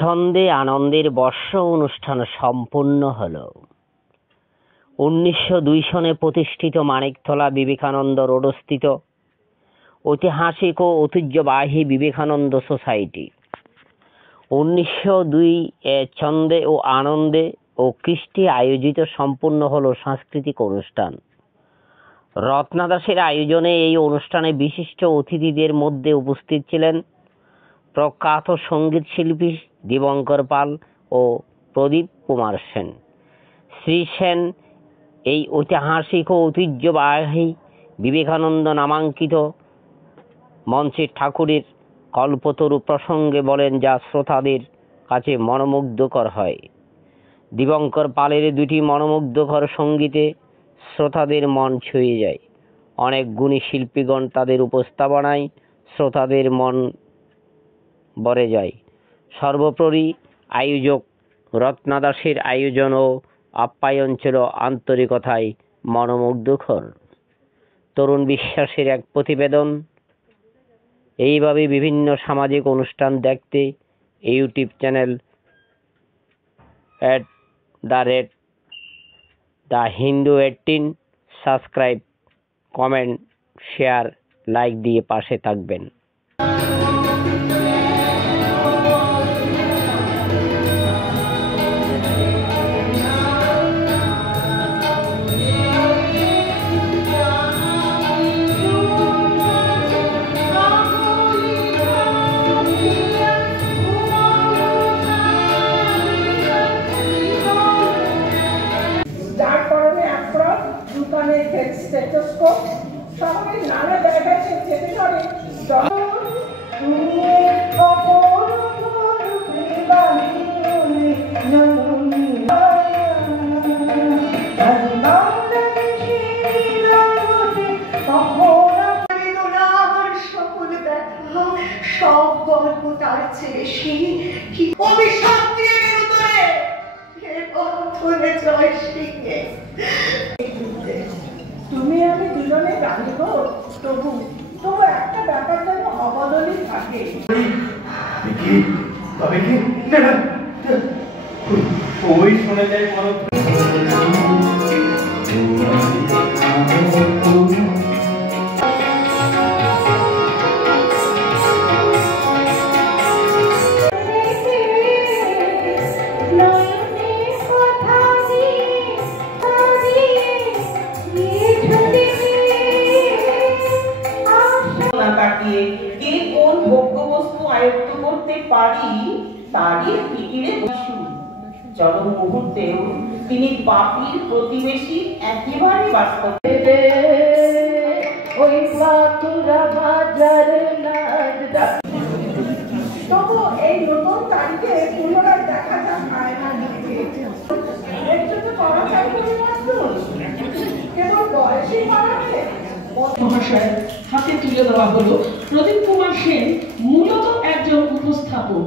ছন্দে আনন্দের বর্ষ অনুষ্ঠান সম্পূর্ণ হল। 1902 সনে প্রতিষ্ঠিত মানিকতলা বিবেকানন্দ রোডস্থিত ঐতিহাসিক ও ঐতিহ্যবাহী বিবেকানন্দ সোসাইটি 1902 ছন্দে ও আনন্দে ও কৃষ্টি আয়োজিত সম্পূর্ণ হল সাংস্কৃতিক অনুষ্ঠান। রত্না দাসের আয়োজনে এই অনুষ্ঠানে বিশিষ্ট অতিথিদের মধ্যে উপস্থিত ছিলেন প্রখ্যাত সঙ্গীত শিল্পী দীপঙ্কর পাল ও প্রদীপ কুমার সেন। শ্রী সেন এই ঐতিহাসিক ও ঐতিহ্যবাহী বিবেকানন্দ নামাঙ্কিত মঞ্চে ঠাকুরের কল্পতরু প্রসঙ্গে বলেন, যা শ্রোতাদের কাছে মনোমুগ্ধকর হয়। দীপঙ্কর পালের দুটি মনোমুগ্ধকর সঙ্গীতে শ্রোতাদের মন ছুঁয়ে যায়। অনেক গুণী শিল্পীগণ তাদের উপস্থাপনায় শ্রোতাদের মন ভরে যায়। সর্বোপরি আয়োজক রত্না দাসের আয়োজন ও আপ্যায়ন ছিল আন্তরিকতায় মনোমুগ্ধকর। তরুণ বিশ্বাসের এক প্রতিবেদন। এইভাবে বিভিন্ন সামাজিক অনুষ্ঠান দেখতে YouTube channel @The Hindu 18 subscribe, comment, share, like দিয়ে পাশে থাকবেন। স্টেথোস্কোপ শহরের নানা জায়গায় সে চেপে ধরে। সব গল্প তার চেয়ে বেশি কি অভিশাপ দিয়ে বিরুদ্ধে জয় সিংহে। তুমি আমি দুজনে জানি গো, তবু একটা ব্যাপার যেন অবদলই থাকে। ওই শোনা যায় কে কোন ভোগ্যবস্তু আয়ত্ত করতে পারি তারই ফিকিরে বসু। চরম মুহূর্তেও তিনি বাপির প্রতিবেশী একেবারে বাস্তব। তবু এই নতুন তারিখে পুনরায় দেখা যাক আয়না এর জন্য করা যায় কেবল বয়সেই বাড়াচ্ছে। মহাশয় হাতে তুলে দেওয়া হলো প্রদীপ কুমার সেন, মূলত একজন উপস্থাপক,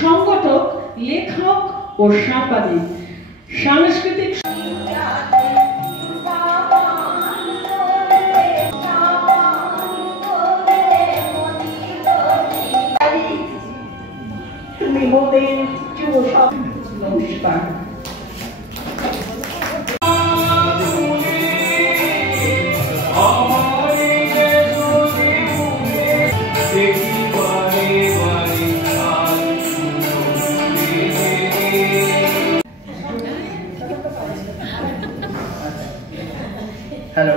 সংগঠক, লেখক ও সাংবাদিক। সাংস্কৃতিক নমস্কার। হ্যালো,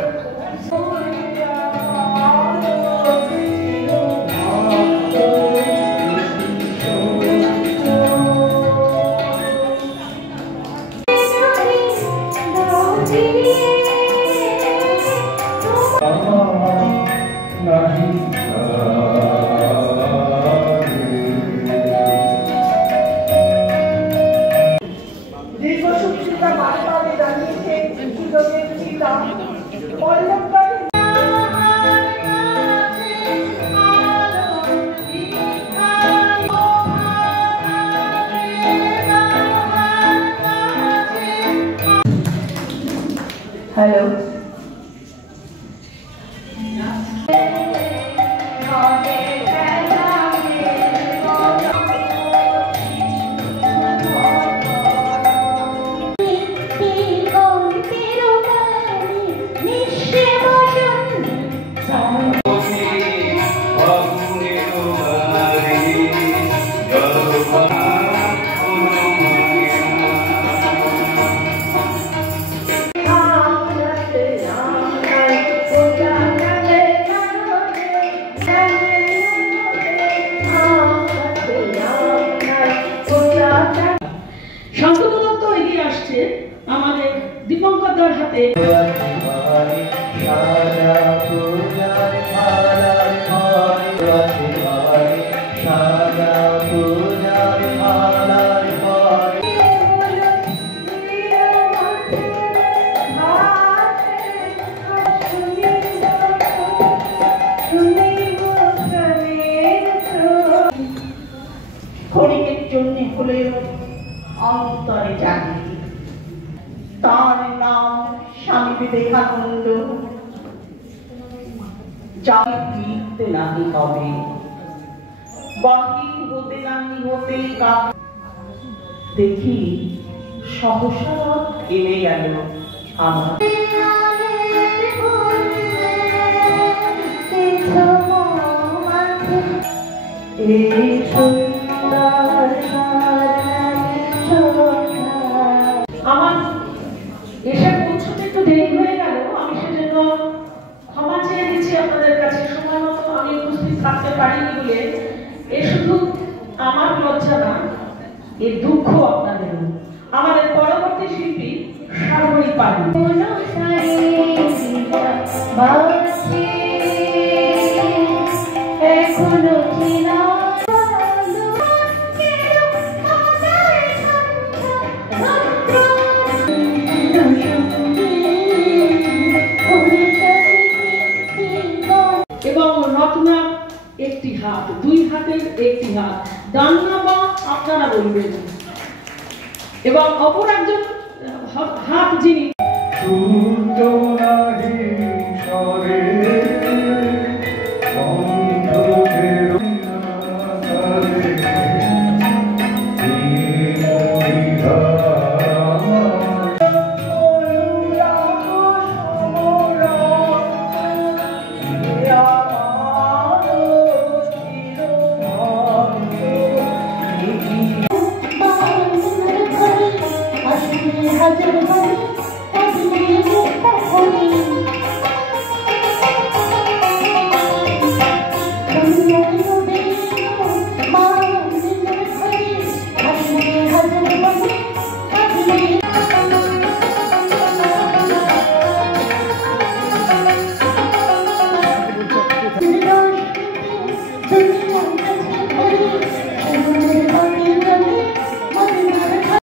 দীর্ঘসূত্রিতা বারবার জানিয়েছে সুযোগের চিন্তা হ্যালো। সারা পূজার থালার পরে ক্ষণিকের জন্য হলেও অন্তরে জানি তার নাম স্বামী বিবেকানন্দ। যাই ফিরতে নাহি হবে, বাহির হতে নাহি হতে দেখি সহসা এলে গেল আমার। আমার এসে পৌঁছতে একটু দেরি হয়ে গেল, আমি সেজন্য ক্ষমা চেয়ে দিচ্ছি আপনাদের কাছে। সময় মতো আমি উপস্থিত থাকতে পারিনি বলে এ শুধু আমার লজ্জা না, এর দুঃখ আপনাদেরও। আমাদের পরবর্তী শিল্পী সাগরী পাল। এবং রত্না একটি হাত, দুই হাতের একটি হাত, ডান্না বা আপনারা বলবেন। এবং অপর একজন হাত যিনি সূর্য